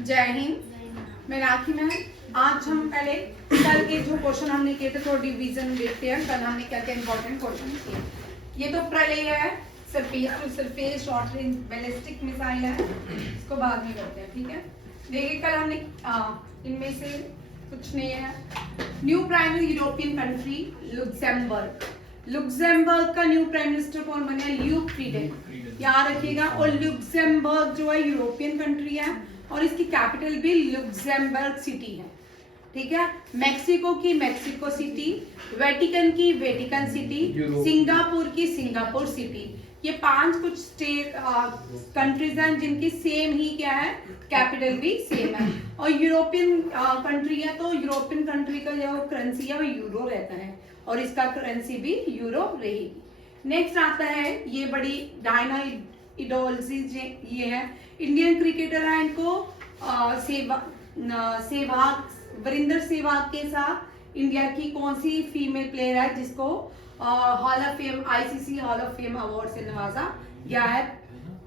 जय हिंद। मैं राखी मैम। आज हम पहले कल के जो क्वेश्चन हमने किए थे थोड़ा डिवीजन देखते हैं। कल हमने क्या क्या इंपॉर्टेंट क्वेश्चन किए। ये तो प्रलय है, surface to surface short range ballistic missile है, इसको बाद में करते हैं, ठीक है। देखिए कल हमने इनमें से कुछ नहीं है। New prime European country Luxembourg. Luxembourg का न्यू प्राइम मिनिस्टर कौन बने? ल्यूक फ्रीडेन, याद रखिएगा। और लुक्सेमबर्ग जो है यूरोपियन कंट्री है और इसकी कैपिटल भी लुक्सेमबर्ग सिटी है, ठीक है। मेक्सिको की मेक्सिको सिटी, वेटिकन की वेटिकन सिटी, सिंगापुर की सिंगापुर सिटी। ये 5 कुछ स्टेट कंट्रीज हैं जिनकी सेम ही क्या है, कैपिटल भी सेम है। और यूरोपियन कंट्री है तो यूरोपियन कंट्री का जो करेंसी है वो यूरो रहता है और इसका करेंसी भी यूरो रहेगी। नेक्स्ट आता है ये बड़ी डायना इडोल्सी, ये है इंडियन क्रिकेटर है। इनको सहवाग वरिंदर सहवाग के साथ इंडिया की कौन सी फीमेल प्लेयर है जिसको hall of fame ICC hall of fame award से नवाजा गया है?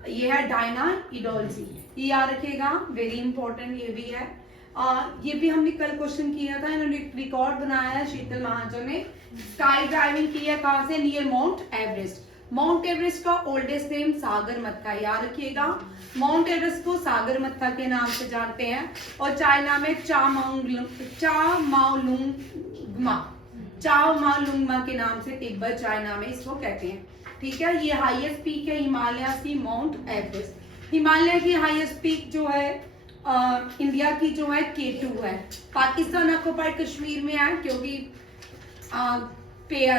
ये है डायना इडोल्सी, ये याद रखिएगा, वेरी इंपॉर्टेंट ये भी है। ये भी हमने कल क्वेश्चन किया था। इन्होंने रिकॉर्ड बनाया है शीतल महाजन ने। स्काई ड्राइविंग की है कहां से? Near mount Everest. Mount Everest का ओल्डेस्ट नेम सागरमत्था, याद रखिएगा। माउंट एवरेस्ट को सागरमत्था के नाम से जानते हैं। और चाइना में चाओमालुंगमा के नाम से तिब्बत चाइना में इसको कहते हैं, ठीक है। ये हाईएस्ट पीक है हिमालय की माउंट एवरेस्ट। हिमालय की हाईएस्ट पीक जो है इंडिया की जो है K2 है। पाकिस्तान ऑक्युपाइड कश्मीर में है क्योंकि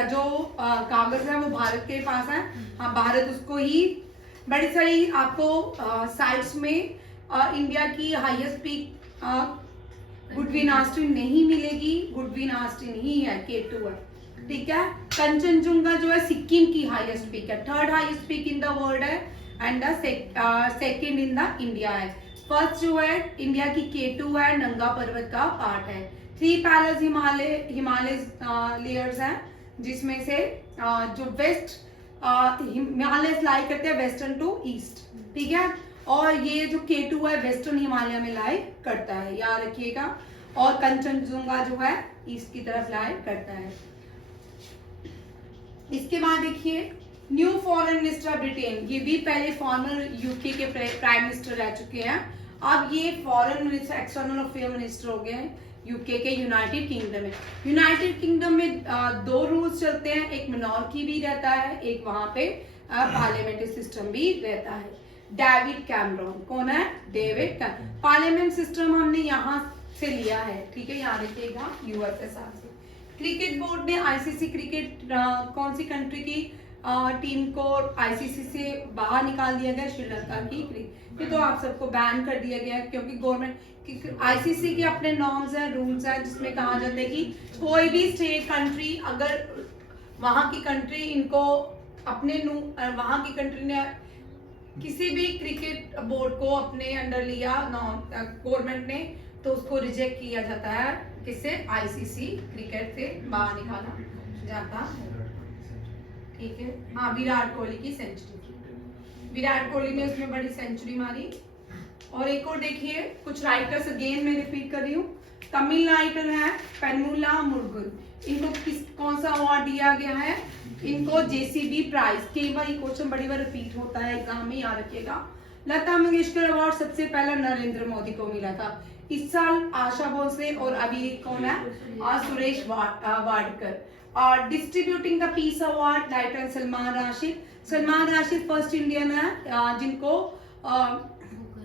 जो कागज है वो भारत के पास है। हाँ, भारत उसको ही बड़ी सारी आपको साइट्स में इंडिया की हाईएस्ट पीक गुडविन ऑस्टिन नहीं मिलेगी। गुडविन ऑस्टिन ही है, K2 है, ठीक है। कंचनजुंगा जो है सिक्किम की हाईएस्ट पीक है, 3rd highest peak in the world है and second in the India है। फर्स्ट जो है इंडिया की K2 है, नंगा पर्वत का पार्ट है। 3 पैलेस हिमालय लेयर्स हैं जिसमें से जो वेस्ट हिमालय लाई करते हैं वेस्टर्न टू ईस्ट, ठीक है। और ये जो K2 है वेस्टर्न हिमालय में लाई करता है, याद रखिएगा। और कंचनजुंगा जो है ईस्ट की तरफ लाई करता है। इसके बाद देखिए न्यू फॉरेन मिनिस्टर ब्रिटेन, ये भी पहले फॉर्मर यूके के प्राइम मिनिस्टर रह चुके हैं। अब ये foreign minister external affair minister हो गए हैं यूके के यूनाइटेड किंगडम में। यूनाइटेड किंगडम में 2 रूल्स चलते हैं, एक मोनार्की भी रहता है, एक वहां पे पार्लियामेंट्री सिस्टम भी रहता है। डेविड कैमरॉन कौन है? David Cameron. पार्लियामेंट सिस्टम हमने यहाँ से लिया है, ठीक है, यहाँ रखिएगा यूएसएसआर से। क्रिकेट बोर्ड ने आईसीसी क्रिकेट कौन सी कंट्री की टीम को आईसीसी से बाहर निकाल दिया गया? श्रीलंका की। ये तो आप सबको बैन कर दिया गया है क्योंकि गवर्नमेंट आईसीसी के अपने नॉर्म्स हैं, रूल्स हैं जिसमें कहा जाता है कि कोई भी स्टेट कंट्री अगर वहां की कंट्री इनको अपने वहां की कंट्री ने किसी भी क्रिकेट बोर्ड को अपने अंडर लिया गवर्नमेंट ने तो उसको रिजेक्ट किया जाता है। किससे? आईसीसी क्रिकेट से बाहर निकाला जाता है, ठीक है। हाँ, विराट कोहली की सेंचुरी, विराट कोहली ने उसमें बड़ी सेंचुरी मारी। और एक और देखिए कुछ राइटर्स, अगेन मैं रिपीट कर रही हूँ। तमिल राइटर है पेनमुला मुरुगन, इनको कौन सा अवार्ड दिया गया है? इनको जेसीबी प्राइज। कई बार ये क्वेश्चन बड़ी बार रिपीट होता है एग्जाम में, याद रखिएगा। लता मंगेशकर अवार्ड सबसे पहला नरेंद्र मोदी को मिला था। इस साल आशा भोसले और अभी कौन है? सुरेश वाडकर। और distributing the peace award lighter Salman Rashid. Salman Rashid first Indian है जिनको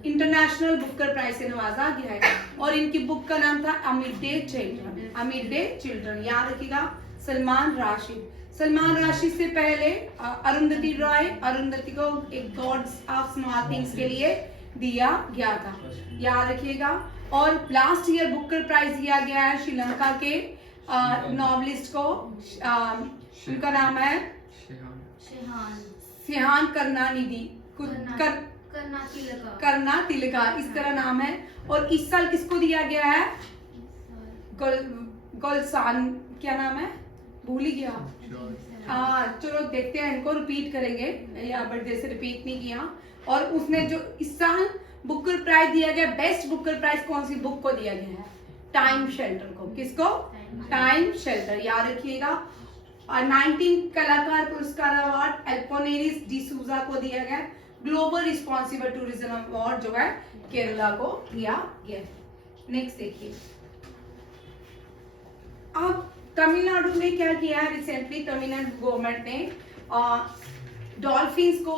इंटरनेशनल बुकर प्राइज से नवाजा गया है। और इनकी बुक का नाम था अमिट डे चिल्ड्रन, अमिट डे चिल्ड्रन, याद रखिएगा। सलमान राशिद। सलमान राशिद से पहले अरुंधति रॉय, अरुंधति को एक गॉड्स ऑफ स्मॉल थिंग्स के लिए दिया गया था, याद रखिएगा। और लास्ट ईयर बुकर प्राइज दिया गया है श्रीलंका के नॉवलिस्ट को, उनका नाम है सिहान करुणानिधि कर्नातिलका, इस तरह नाम है। और इस साल किसको दिया गया है? गोलसान, क्या नाम है? भूल ही गया। चलो देखते हैं, इनको रिपीट करेंगे या बट जैसे रिपीट नहीं किया। और उसने जो इस साल बुकर प्राइज दिया गया, बेस्ट बुकर प्राइज कौन सी बुक को दिया गया है? टाइम शेल्टर को। किसको? टाइम शेल्टर, याद रखिएगा। 19 कलाकार पुरस्कार अवार्ड एल्पोनेरिस डिसूजा को दिया गया। ग्लोबल रिस्पॉन्सिबल टूरिज्म अवार्ड जो है केरला को दिया गया। नेक्स्ट देखिए, अब तमिलनाडु में क्या किया है रिसेंटली, तमिलनाडु गवर्नमेंट ने डॉल्फिन्स को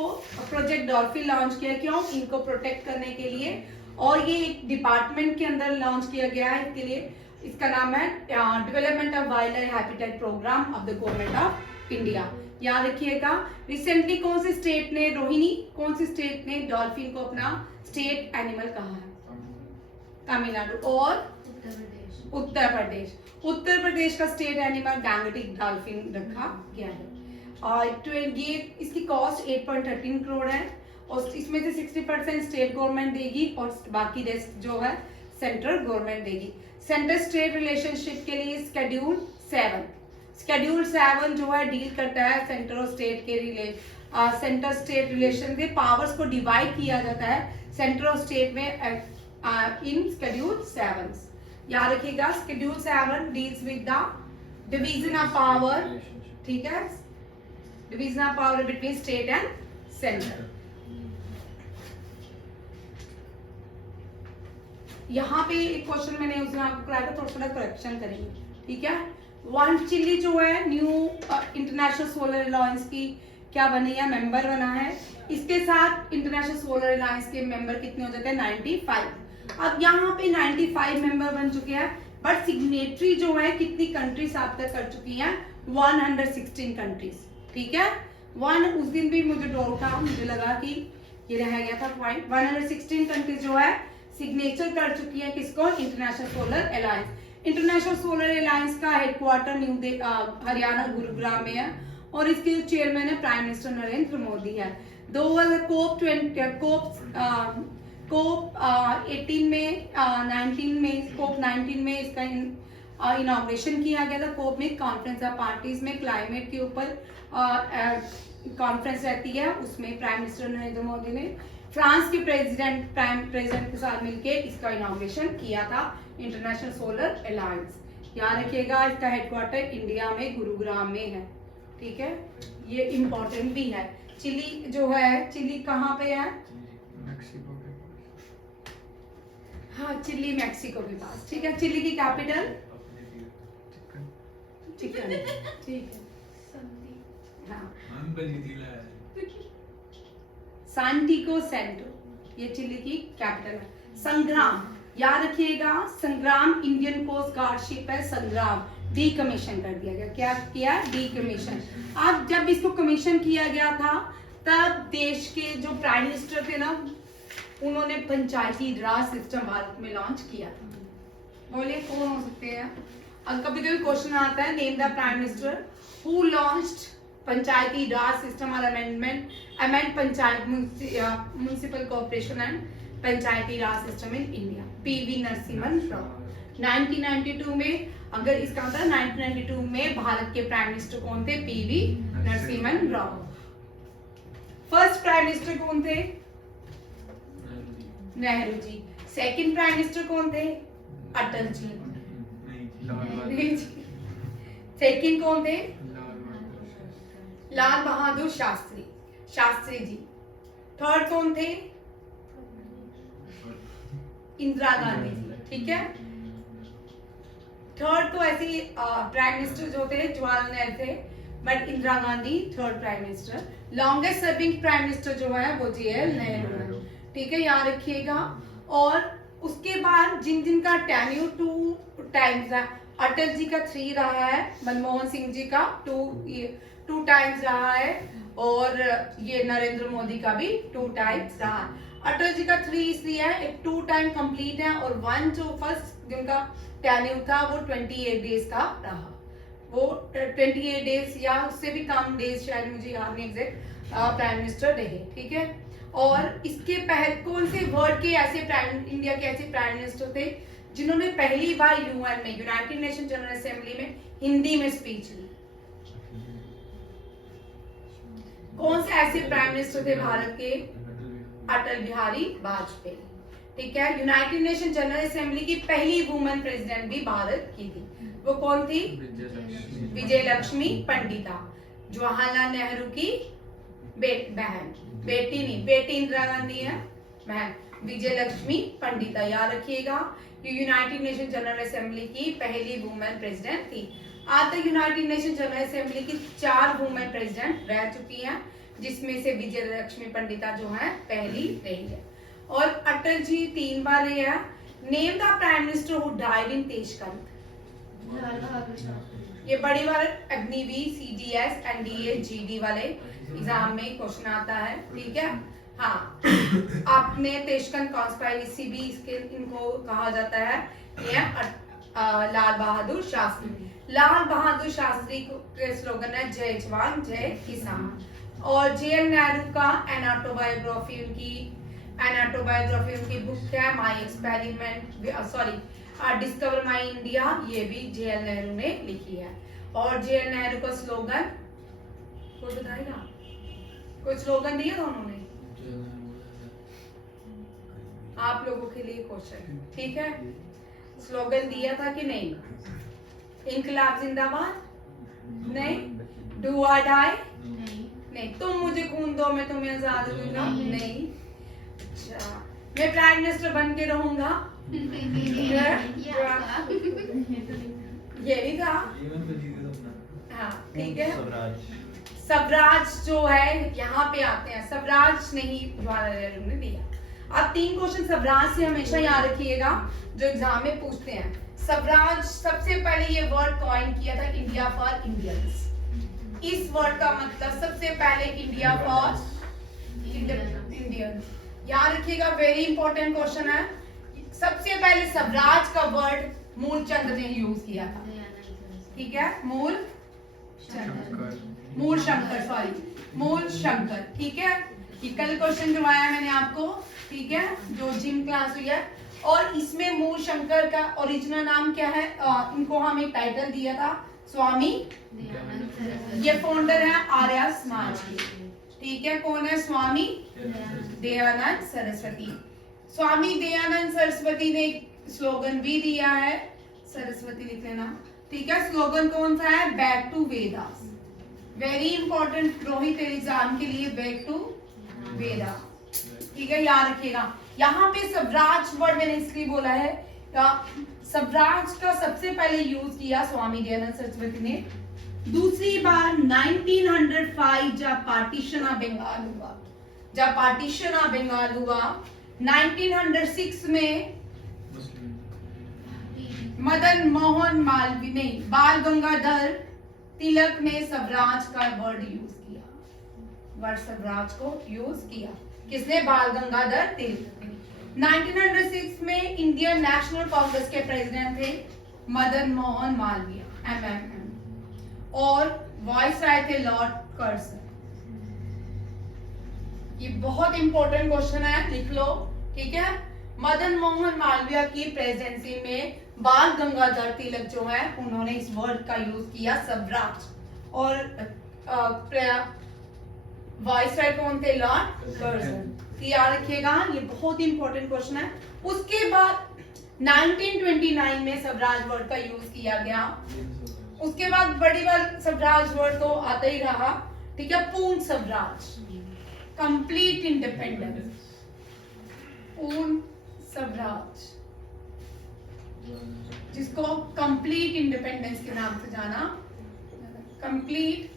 प्रोजेक्ट डॉल्फिन लॉन्च किया। क्यों? इनको प्रोटेक्ट करने के लिए, और ये एक डिपार्टमेंट के अंदर लॉन्च किया गया है इसके लिए। इसका नाम है development of wild life habitat program of the government of India. याद रखिएगा, रिसेंटली कौन से स्टेट ने, रोहिणी, कौन सी स्टेट ने डॉल्फिन को अपना स्टेट एनिमल कहा है? तमिलनाडु और उत्तर प्रदेश। उत्तर प्रदेश का स्टेट एनिमल गैंगेटिक डॉल्फिन रखा गया है। और ये इसकी कॉस्ट 8.13 करोड़ है, और इसमें से 60% स्टेट गवर्नमेंट देगी और बाकी रेस्ट जो है सेंट्रल गवर्नमेंट देगी। सेंटर स्टेट रिलेशनशिप के लिए शेड्यूल 7 जो है डील करता है सेंटर और स्टेट के सेंटर स्टेट रिलेशन के पावर्स को डिवाइड किया जाता है सेंटर और स्टेट में इन शेड्यूल 7। याद रखिएगा, schedule 7 deals with the division of power, ठीक है, division of power between state and centre. यहाँ पे एक क्वेश्चन मैंने उसने आपको कराया था, थोड़ा करेक्शन करेंगे, ठीक है। वन चिली जो है न्यू इंटरनेशनल सोलर अलायंस की क्या बनी है? मेंबर बना है। इसके साथ इंटरनेशनल सोलर अलायंस के मेंबर कितने हो जाते हैं? 95। अब यहाँ पे 95 मेंबर बन चुके हैं, बट सिग्नेटरी जो है कितनी कंट्रीज आप तक कर चुकी हैं? 116 कंट्रीज, ठीक है। उस दिन भी मुझे डाउट था, मुझे लगा कि ये रह गया था पॉइंट। 116 कंट्रीज जो है सिग्नेचर कर चुकी है किसको? International solar alliance. International solar alliance का हेडक्वार्टर हरियाणा गुरुग्राम में है, और इसके जो चेयरमैन है प्राइम मिनिस्टर नरेंद्र मोदी है। कोप 19 में इसका इनॉग्रेशन किया गया था। कोप में कॉन्फ्रेंस ऑफ पार्टीज में क्लाइमेट के ऊपर कॉन्फ्रेंस रहती है, उसमें प्राइम मिनिस्टर नरेंद्र मोदी ने फ्रांस के प्रेसिडेंट के साथ मिलकर इसका इनॉग्रेशन किया था, इंटरनेशनल सोलर अलायंस। याद रखिएगा, इसका हेडक्वार्टर इंडिया में गुरुग्राम में है, ठीक है। ये इम्पोर्टेंट भी है। चिली जो है, चिली कहाँ पे है? मैक्सिको के पास। हाँ, चिली मैक्सिको के पास, ठीक है। चिली की कैपिटल चिकन, ठीक है। हाँ, सांटिको सेंटो, ये चिली की कैपिटल है। संग्राम, याद रखिएगा, संग्राम इंडियन कोस्ट गार्ड शिप है। संग्राम डीकमीशन कर दिया गया। क्या किया? डीकमीशन। अब जब इसको कमीशन किया गया था, तब देश के जो प्राइम मिनिस्टर थे ना, उन्होंने पंचायती राज सिस्टम भारत में लॉन्च किया था। बोलिए कौन हो सकते हैं? अब कभी कभी क्वेश्चन आता है, name the prime minister who launched Panchayati Raj system और amend panchayat municipal corporation and Panchayati Raj system in India. PV Narasimhan Rao. 1992 में, अगर इसका मतलब 1992 में भारत के प्राइम मिनिस्टर कौन थे? PV Narasimhan Rao. First prime minister कौन थे? Nehru ji. Second prime minister कौन थे? अटल जी। सेकंड कौन थे? लाल बहादुर शास्त्री जी। थर्ड कौन थे? इंदिरा गांधी जी, ठीक है। थर्ड तो ऐसे प्राइम मिनिस्टर जो थे जवाहरलाल नेहरू थे, but Indira Gandhi third prime minister. Longest serving prime minister जो है वो JL नेहरू है, ठीक है, याद रखिएगा। और उसके बाद जिन का टेन्यूर 2 टाइम्स है, अटल जी का 3 रहा है, मनमोहन सिंह जी का 2 टाइम्स रहा है, और ये नरेंद्र मोदी का भी 2 टाइम्स रहा है। अटल जी का 3 इसलिए है, एक 2 टाइम कंप्लीट है, और 1 जो फर्स्ट जिनका टेन्यूर था वो 28 डेज का रहा। वो 28 डेज या उससे भी कम डेज, शायद मुझे याद नहीं एग्जैक्ट, प्राइम मिनिस्टर रहे, ठीक है। और इसके पहले कौन से वर्ल्ड के ऐसे इंडिया के ऐसे प्राइम मिनिस्टर थे जिन्होंने पहली बार UN में, यूनाइटेड नेशन जनरल असेंबली में हिंदी में स्पीच ली? कौन से ऐसे प्राइम मिनिस्टर थे भारत के? अटल बिहारी वाजपेयी। ठीक है। यूनाइटेड नेशन जनरल असेंबली की पहली वुमेन प्रेसिडेंट भी भारत की थी, वो कौन थी? विजय लक्ष्मी पंडिता, जवाहरलाल नेहरू की बहन, बेटी नहीं, बेटी इंदिरा गांधी है, बहन विजय लक्ष्मी पंडिता, याद रखिएगा। ये यूनाइटेड नेशन जनरल असेंबली की पहली वुमेन प्रेसिडेंट थी। आज तक यूनाइटेड नेशन जनरल असेंबली की 4 वुमेन प्रेसिडेंट रह चुकी हैं, जिसमें से विजय लक्ष्मी पंडिता जो है पहली रही है। और अटल जी 3 बार रहे हैं। Name the prime minister who died in Tashkent. ये बड़ी बार अग्निवीर, सीडीएस, एनडीए, जीडी वाले एग्जाम में क्वेश्चन आता है, ठीक है। हाँ, आपने तेशकंद कॉन्स्पायरेसी भी इसके इनको कहा जाता है। ये लाल बहादुर शास्त्री। लाल बहादुर शास्त्री के स्लोगन है जय जवान जय किसान। और जेएन नेहरू का एनाटोबायोग्राफी उनकी बुक है my experiment, sorry discover my India, ये भी जेएन नेहरू ने लिखी है। और जेएन नेहरू का स्लोगन कोई बताएगा? कोई स्लोगन दिया था उन्होंने? आप लोगों के लिए क्वेश्चन, ठीक है। स्लोगन दिया था कि नहीं? इनकलाब जिंदाबाद नहीं, डू और डाई नहीं, तुम मुझे खून दो मैं तुम्हें आजाद दूंगा नहीं। अच्छा, मैं प्राइम मिनिस्टर बन के रहूंगा ये भी था। हाँ, ठीक है। स्वराज जो है यहाँ पे आते हैं, स्वराज नहीं जवाहरलाल नेहरू ने दिया। अब 3 क्वेश्चन स्वराज से हमेशा याद रखिएगा जो एग्जाम में पूछते हैं। स्वराज सबसे पहले ये वर्ड कॉइन किया था इंडिया फॉर इंडियंस। इस वर्ड का मतलब सबसे पहले इंडिया फॉर इंडियंस, याद रखिएगा, वेरी इंपॉर्टेंट क्वेश्चन है। सबसे पहले स्वराज का वर्ड मूलचंद ने यूज किया था, ठीक है। मूल शंकर, ठीक है। ये कल क्वेश्चन करवाया मैंने आपको, ठीक है, जो जिम क्लास हुई है। और इसमें मूल शंकर का ओरिजिनल नाम क्या है? इनको हम एक टाइटल दिया था स्वामी, ये फाउंडर है आर्य समाज के, ठीक है। कौन है? स्वामी दयानंद सरस्वती। स्वामी दयानंद सरस्वती ने स्लोगन भी दिया है, सरस्वती लिख लेना, ठीक है। स्लोगन कौन सा है? Back to Vedas. Very important Rohit exam के लिए, बैक टू वेदा, ठीक है, याद रखिएगा। यहाँ पे स्वराज वर्ड मैंने इसलिए बोला है, स्वराज का सबसे पहले यूज किया स्वामी दयानंद सरस्वती ने। दूसरी बार 1905 जब पार्टीशन ऑफ बंगाल हुआ, 1906 में मदन मोहन मालवीय नहीं, बाल गंगाधर तिलक ने स्वराज का वर्ड यूज किया, वर्ड स्वराज को यूज किया। किसने? बाल गंगाधर तिलक ने। 1906 में इंडियन नेशनल कांग्रेस के प्रेसिडेंट थे मदन मोहन मालवीय, MMM, और वाइसराय थे लॉर्ड कर्जन। ये बहुत इंपॉर्टेंट क्वेश्चन है, लिख लो, ठीक है। मदन मोहन मालवीय की प्रेसिडेंसी में बाल गंगाधर तिलक जो है उन्होंने इस वर्ड का यूज किया स्वराज। और वाइसराय कौन थे? Lord Curzon. याद रखिएगा, ये बहुत इंपॉर्टेंट क्वेश्चन है। उसके बाद 1929 में स्वराज वर्ड का यूज किया गया। उसके बाद बड़ी बार स्वराज वर्ड तो आता ही रहा, ठीक है। पूर्ण स्वराज, कंप्लीट इंडिपेंडेंस, पूर्ण स्वराज, जिसको कंप्लीट इंडिपेंडेंस के नाम से जाना, कंप्लीट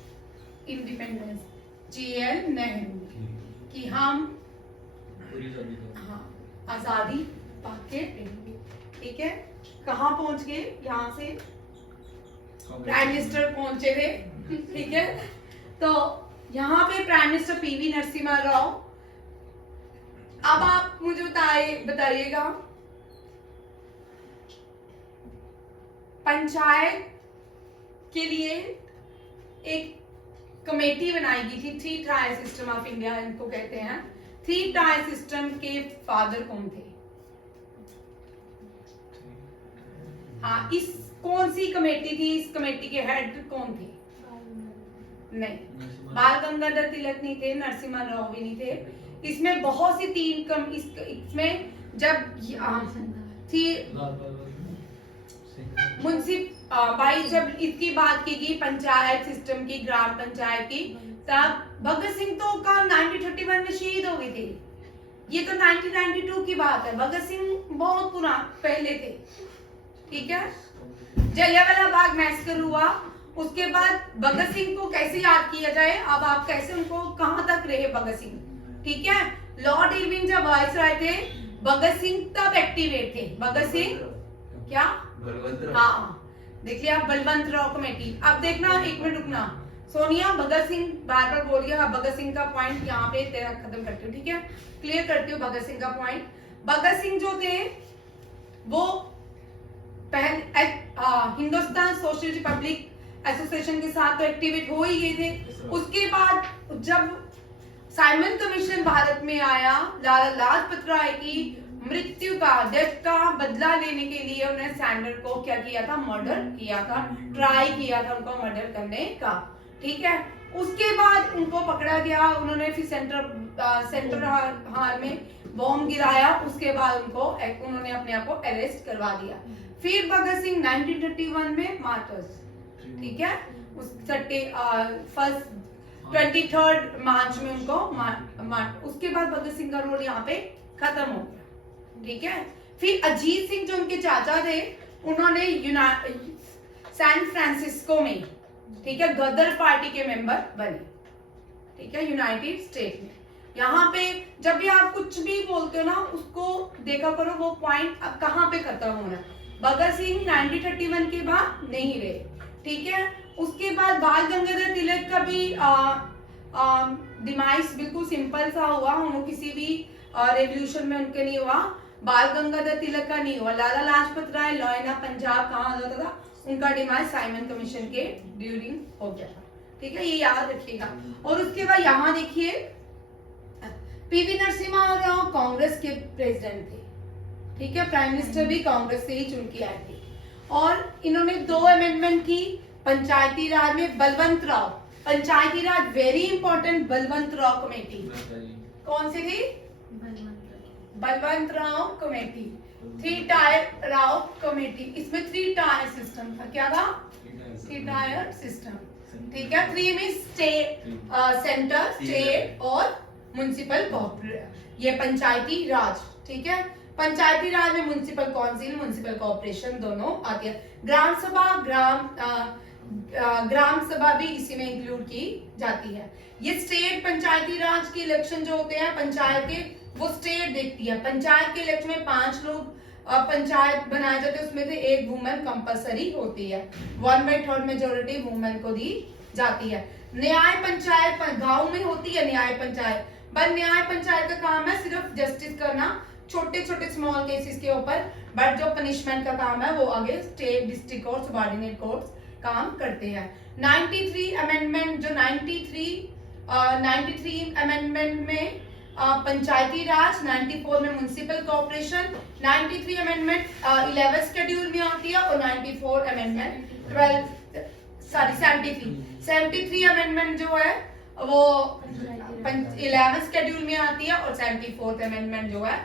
इंडिपेंडेंस, JL नेहरू, कि हम आजादी पाके रहेंगे, ठीक है। कहाँ पहुंच गए? यहाँ से प्राइम मिनिस्टर पहुंचे थे, ठीक है। तो यहाँ पे prime minister PV Narasimha Rao. अब आप मुझे बताइएगा, पंचायत के लिए एक कमेटी बनाई गई थी, 3 टायर सिस्टम ऑफ इंडिया इनको कहते हैं। 3 टायर सिस्टम के फादर कौन थे? हाँ, इस कौन सी कमेटी थी? इस कमेटी के हेड कौन थे? नहीं, बाल गंगाधर तिलक नहीं थे, नरसिम्हा राव भी नहीं थे। इसमें बहुत सी इसमें थी भाई जब इसकी बात की गई पंचायत सिस्टम की, ग्राम पंचायत की, तब भगत सिंह तो का 1931 में शहीद हो गए थे। ये तो 1992 की बात है, भगत सिंह बहुत पहले थे। ठीक है, जलियांवाला बाग मैसेकर हुआ, उसके बाद भगत सिंह को कैसे याद किया जाए, अब आप कैसे उनको कहां तक रहे भगत सिंह। ठीक है, लॉर्ड इरविन जब वायसराय थे, भगत सिंह तब एक्टिवेट थे। भगत सिंह क्या, हाँ देखिए आप, बलवंत राव कमेटी। अब देखना, एक मिनट रुकना सोनिया, भगत सिंह बार बार बोल रही है, भगत सिंह का पॉइंट यहाँ पे तेरा खत्म करती हूँ। ठीक है, क्लियर करती हूँ भगत सिंह का पॉइंट। भगत सिंह जो थे वो पहले हिंदुस्तान सोशल रिपब्लिक एसोसिएशन के साथ तो एक्टिवेट हो ही गए थे। उसके बाद जब साइमन कमीशन भारत में आया, लाला लाजपत राय की मृत्यु का, डेथ का बदला लेने के लिए उन्होंने सैंडर को क्या किया था, मर्डर किया था, ट्राई किया था उनको मर्डर करने का। ठीक है, उसके बाद उनको पकड़ा गया, उन्होंने फिर सेंट्रल हाल में बॉम्ब गिराया, उसके बाद उन्होंने अपने आप को अरेस्ट करवा दिया। फिर भगत सिंह 1931 में मार्टर्स। ठीक है, उस 23 मार्च में उनको उसके बाद भगत सिंह का रोल यहाँ पे खत्म हो गया। ठीक है, फिर अजीत सिंह जो उनके चाचा थे, उन्होंने सैन फ्रांसिस्को में, ठीक है, गदर पार्टी के मेंबर बने। ठीक है, यूनाइटेड स्टेट में। यहाँ पे जब भी आप कुछ भी बोलते हो ना, उसको देखा करो वो पॉइंट अब कहाँ पे खत्म हो रहा है। भगत सिंह 1931 के बाद नहीं रहे। ठीक है, उसके बाद बाल गंगाधर तिलक का भी डिमाइस बिल्कुल सिंपल सा हुआ, उनको किसी भी रेवोल्यूशन में उनके नहीं हुआ। बाल गंगाधर तिलक का नहीं हुआ। लाला लाजपत राय, लॉयना पंजाब कहाँ जाता था, उनका डिमाइस साइमन कमीशन के ड्यूरिंग हो गया था। ठीक है, ये याद रखिएगा। और उसके बाद यहाँ देखिए, पीवी नरसिम्हा राव कांग्रेस के प्रेसिडेंट थे। ठीक है, प्राइम मिनिस्टर भी कांग्रेस से ही चुन के आए थे। और इन्होंने 2 अमेंडमेंट की पंचायती राज में। Balwant Rao, Panchayati Raj very important, Balwant Rao committee कौन सी थी, Balwant Rao committee, 3 tier Rao committee. इसमें 3 टायर सिस्टम था। क्या था, 3 टायर सिस्टम। ठीक है, 3 में स्टेट, सेंटर, स्टेट और म्युनिसिपल कॉर्पोरेशन, ये पंचायती राज। ठीक है, पंचायती राज में म्युनिसिपल काउंसिल, म्युनिसिपल कॉर्पोरेशन दोनों आती है। ग्राम सभा, ग्राम सभा भी इसी में इंक्लूड की जाती है। ये स्टेट पंचायती राज के इलेक्शन जो होते हैं पंचायत के, वो स्टेट देखती है। पंचायत के इलेक्शन में 5 लोग पंचायत बनाए जाते हैं, उसमें से 1 वुमेन कंपलसरी होती है। 1/3 मेजोरिटी वुमेन को दी जाती है। न्याय पंचायत गांव में होती है, न्याय पंचायत, पर न्याय पंचायत का काम है सिर्फ जस्टिस करना, छोटे छोटे स्मॉल केसेस के ऊपर, बट जो पनिशमेंट का काम है वो आगे स्टेट, डिस्ट्रिक्ट और सबऑर्डिनेट कोर्ट्स काम करते हैं। 93 अमेंडमेंट, जो 93 अमेंडमेंट में पंचायती राज, 94 में म्युनिसिपल कॉर्पोरेशन, 93 अमेंडमेंट 11 शेड्यूल में आती है और 94 अमेंडमेंट 73 अमेंडमेंट जो है वो 11 शेड्यूल में आती है और 74th अमेंडमेंट जो है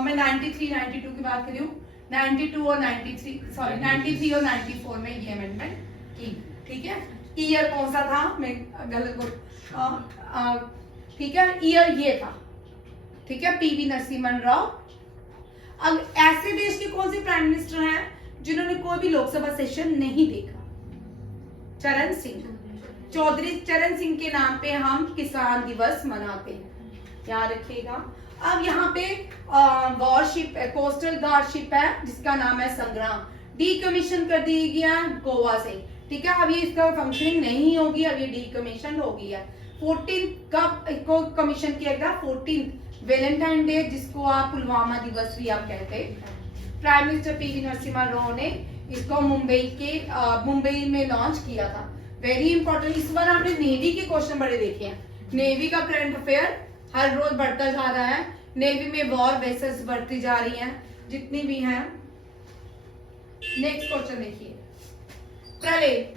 मैं 93 92 की बात कर रही हूँ, 92 और 93 और 94 में ये अमेंडमेंट की। ठीक है, ईयर कौन सा था, मैं गलत बोल, ठीक है, ईयर ये था। ठीक है, पीवी नरसिम्हा राव। अब ऐसे देश के कौन से प्राइम मिनिस्टर हैं जिन्होंने कोई भी लोकसभा सेशन नहीं देखा, चरण सिंह, चौधरी चरण सिंह के नाम पे हम किसान दिवस मनाते हैं, याद रखिएगा। अब यहाँ पे वॉरशिप है, कोस्टल गार्डशिप है जिसका नाम है संग्राम, डीकमीशन कर दी गया गोवा से। ठीक है, अभी इसका फंक्शनिंग नहीं होगी, अभी डीकमीशन हो गई है। 14 कब इसको कमीशन किया गया, 14 वैलेंटाइन डे, जिसको आप पुलवामा दिवस भी आप कहते हैं। Prime minister PV Narasimha Rao ने इसको मुंबई में लॉन्च किया था। Very important. इस बार हमने नेवी के क्वेश्चन बड़े देखे हैं। नेवी का करंट अफेयर हर रोज बढ़ता जा रहा है। नेवी में वॉर वेसल्स बढ़ती जा रही हैं जितनी भी हैं। नेक्स्ट क्वेश्चन देखिए, प्रलय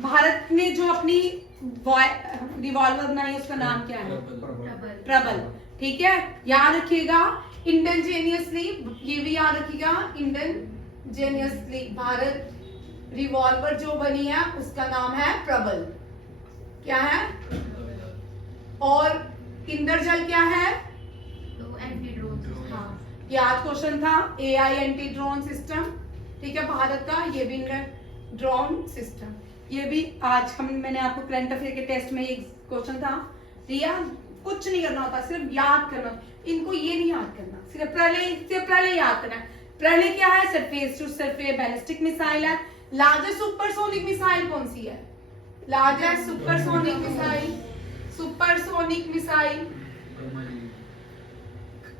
भारत ने जो अपनी रिवॉल्वर बनाई उसका नाम क्या है, प्रबल। ठीक है, याद रखिएगा इंटेंजेनियसली, ये भी याद रखिएगा, इंटेंजेनियसली भारत रिवॉल्वर जो बनी है उसका नाम है प्रबल। क्या है? और इंद्रजल क्या है? हाँ, ये आज क्वेश्चन था, AI एंटी ड्रोन सिस्टम, ठीक है, भारत का, ये भी ड्रोन सिस्टम, ये भी आज मैंने आपको करंट अफेयर के टेस्ट में एक क्वेश्चन था दिया। कुछ नहीं करना होता, सिर्फ याद करना, इनको ये नहीं याद करना, सिर्फ प्रलय याद करना। प्रलय क्या है? Surface to surface ballistic missile है। लार्जेस्ट सुपरसोनिक मिसाइल कौन सी है? लार्जेस्ट सुपरसोनिक मिसाइल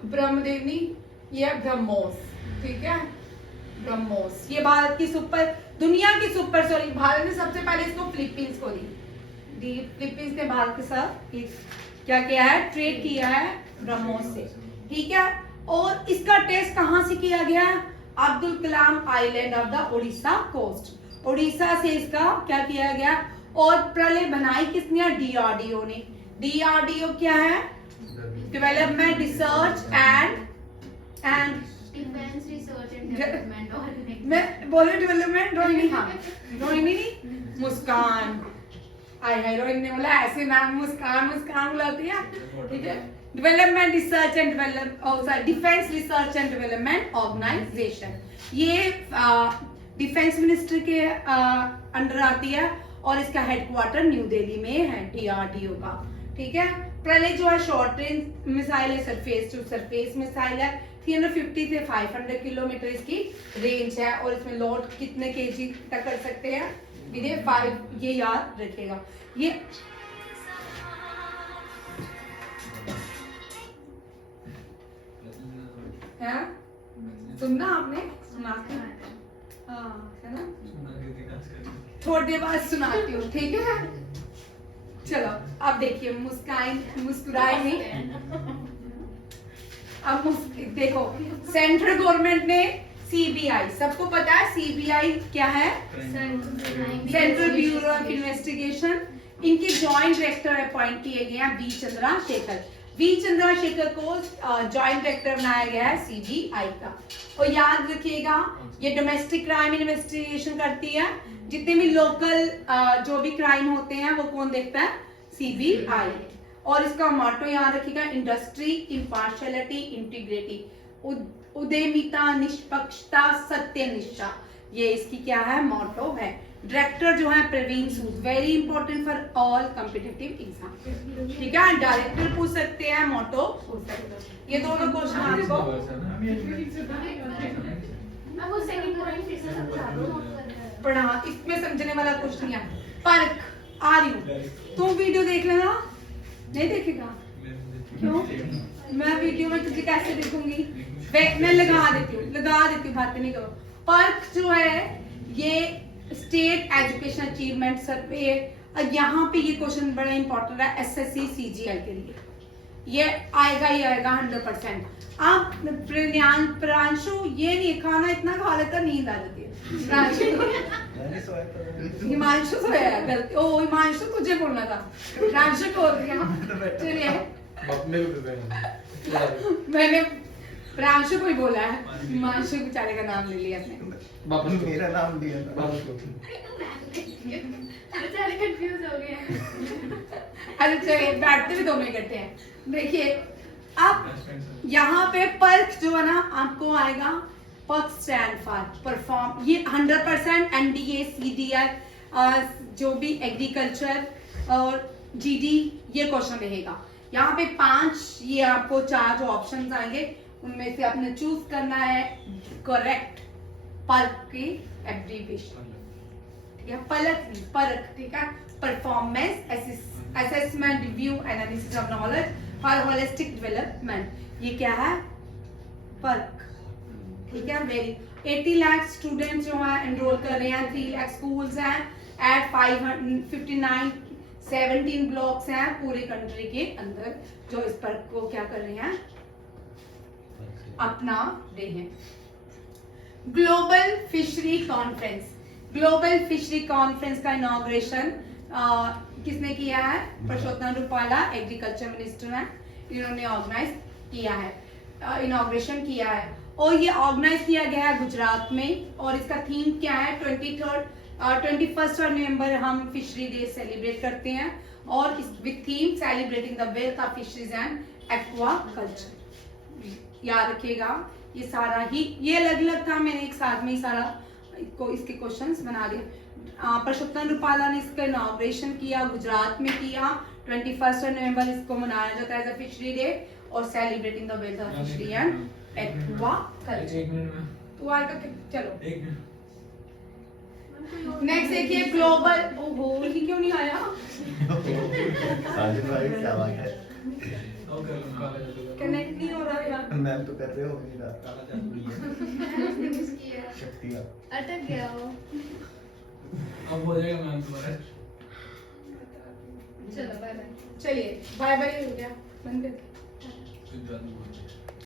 ब्रह्मदेव नहीं, ये है ब्रह्मोस, ठीक है, ब्रह्मोस। ये भारत की दुनिया की सुपरसोनिक, भारत ने सबसे पहले इसको फिलीपींस को दी। फिलीपींस ने भारत के साथ क्या किया है? ट्रेड किया है ब्रह्मोस से, ठीक है। और इसका टेस्ट कहां से किया गया? Abdul Kalam island off the Orissa coast, Orissa से इसका क्या किया गया। और प्रलय बनाई किसने? DRDO ने। DRDO क्या है? Development research and defence research and development organisation. मैं बोले डेवलपमेंट, रोहिणी, हाँ रोहिणी नहीं, मुस्कान, हाय रोहिणी ने बोला ऐसे नाम, मुस्कान बुलाती है, ठीक है। Development research and defence research and development organisation, ये डिफेंस मिनिस्टर के अंडर आती है और इसका हेडक्वार्टर न्यू दिल्ली में है, DRDO का, ठीक है। प्रलय जो है शॉर्ट रेंज मिसाइल है, सरफेस टू सरफेस मिसाइल है, 350 से 500 किलोमीटर इसकी रेंज है। और इसमें लोड कितने kg तक कर सकते हैं? विदे 5, ये याद रखिएगा। ये है, सुनना आपने? सुना हाँ, है ना, थोड़ी देर बाद सुनाती हूँ, ठीक है। चलो अब देखिए, मुस्कुराए नहीं, अब देखो, सेंट्रल गवर्नमेंट ने CBI, सबको पता है CBI क्या है? सेंट्रल ब्यूरो ऑफ इन्वेस्टिगेशन, इनके जॉइंट डायरेक्टर अपॉइंट किए गए हैं वी चंद्रशेखर को जॉइंट डायरेक्टर बनाया गया है CBI का। और याद रखिएगा, ये डोमेस्टिक क्राइम इन्वेस्टिगेशन करती है, जितने भी लोकल जो भी क्राइम होते हैं वो कौन देखता है? CBI। और इसका मोटो याद रखिएगा, इंडस्ट्री, इम्पार्शियलिटी, इंटीग्रिटी, उद्यमिता, निष्पक्षता, सत्यनिष्ठा, ये इसकी क्या है? मोटो है। डायरेक्टर जो है Praveen Sood, very important for all competitive exam, ठीक है। डायरेक्टर पूछ सकते हैं, मोटो पूछ सकते हैं। ये दोनों क्वेश्चन आपको पढ़ा, इसमें समझने वाला कुछ नहीं है। परख आ रही हूँ, तुम वीडियो देख लेना, नहीं देखेगा? क्यों? मैं वीडियो में तुझे कैसे देखूंगी? मैं लगा देती हूँ, बातें नहीं करो। परख जो है ये स्टेट एजुकेशन अचीवमेंट सर्वे, यहाँ पे ये क्वेश्चन बड़ा इंपॉर्टेंट है SSC CGL के लिए, ये आएगा 100%। आप प्रांशु ये नहीं, खाना इतना खा लेता नींद आ जाती है। हिमांशु सोया है, गलती, ओ हिमांशु तुझे बोलना था, प्रांशु को चलिए, मैंने प्रांशु को ही बोला है, हिमांशु बेचारे का नाम ले लिया आपने, मेरा नाम दिया था। बेचारे कंफ्यूज हो गए। अरे चलिए, बैठते भी दोनों इकट्ठे हैं। देखिए अब यहाँ पे पर्क जो है ना, आपको आएगा पर्क स्टैंड फॉर परफॉर्म, ये 100% NDA CDI जो भी एग्रीकल्चर और GD, ये क्वेश्चन रहेगा। यहाँ पे 5, ये आपको 4 जो ऑप्शन आएंगे उनमें से आपने चूज करना है करेक्ट पर्क की एब्रीविएशन, ठीक है। परख, ठीक है। Performance assessment review analysis of knowledge for holistic development, ये क्या है? पर्क, ठीक है। वेरी 80 लाख स्टूडेंट जो है एनरोल कर रहे हैं, 3 लाख स्कूल्स हैं एट 559 17 ब्लॉक्स हैं पूरे कंट्री के अंदर, जो इस पर्क को क्या कर रहे हैं? अपना रहे हैं। ग्लोबल फिशरी कॉन्फ्रेंस का इनॉग्रेशन किसने किया है? परषोत्तम रूपाला, एग्रीकल्चर मिनिस्टर हैं, इन्होंने ऑर्गेनाइज किया है। इनॉग्रेशन किया है और ये ऑर्गेनाइज किया गया है गुजरात में और इसका थीम क्या है 21 नवंबर हम फिशरी डे सेलिब्रेट करते हैं और इस with theme celebrating the wealth of fisheries and aqua culture. याद रखिएगा ये सारा ही ये अलग अलग था, मैंने एक साथ में ही सारा इसके क्वेश्चंस बना दिए। परषोत्तम रूपाला ने इसका इनॉग्रेशन किया, गुजरात में किया। 21 नवंबर इसको मनाया जाता है एज अ फिशरी डे और celebrating the wealth of fishery and aqua culture. एक मिनट में तो आएगा चलो एक मिनट नेक्स्ट देखिए ग्लोबल। ओहो ये क्यों नहीं आया? साजिद भाई क्या बात है, और कर लो काला जादू का। कनेक्ट नहीं हो रहा यार। मैम तो कर रहे हो नहीं रहा, काला जादू मैंने मिस किया, शक्तियाँ अटक गया वो। अब हो जाएगा मैम तुम्हारा। चलो बाय बाय। चलिए बाय बाय हो गया बंद कर। जादू